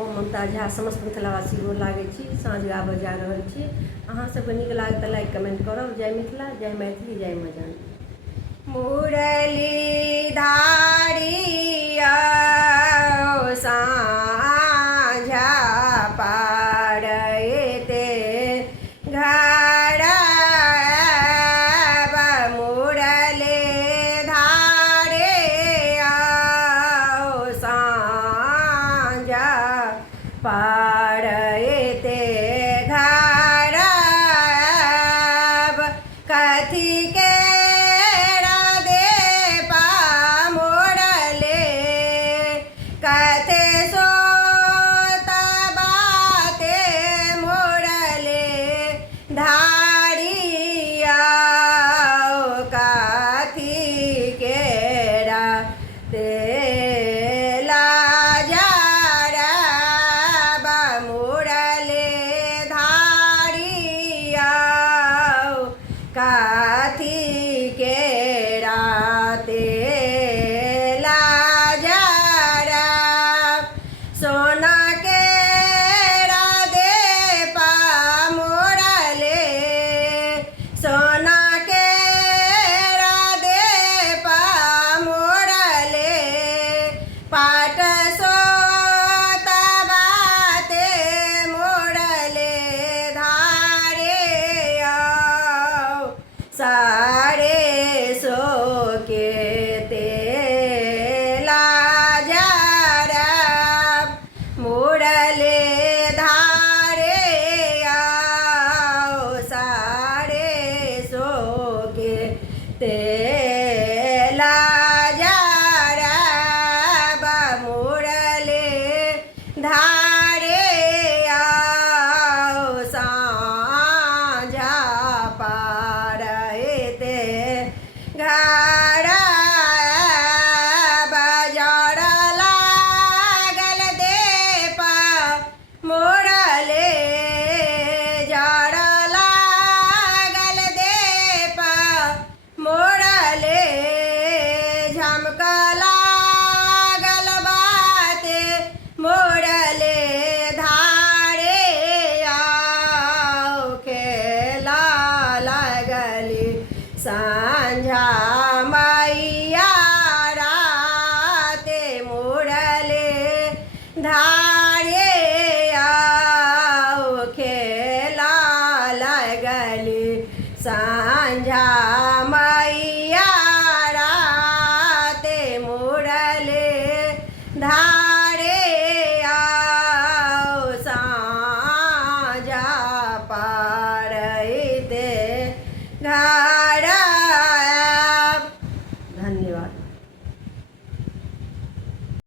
ममता झा समस्त मिथिलावासी गोर लागै छी। साँझ गाबऽ जा रहल छी। अहाँ सबके नीक लागत तऽ लाइक कमेंट करब। जय मिथिला, जय मैथिली, जय माँ जानकी। मुरली धारिया साँझा पारैते घर मुरली धारे साँझा पारैते घर कथी के कथे सोत बाते मोरले धारिया कथी केरा तेला जरा मोरले धारिया कथी केरा तेला सोना के राधे पा मोरले सोना के राधे पा मोरले पाट सोत बाते मोरले धारे सारे सो के तेला मोरले धारे सारे सो के तेला जरा मोरले धारे साँझा पारैते घर मोरले जड़ लागल देप मोरले झमक लागल बाते मोरले धारे खेला लगली साँझा मैया राते मोरले धारे खेला लगली साँझा मैया राते मोरले धारे साँझा पारैते घर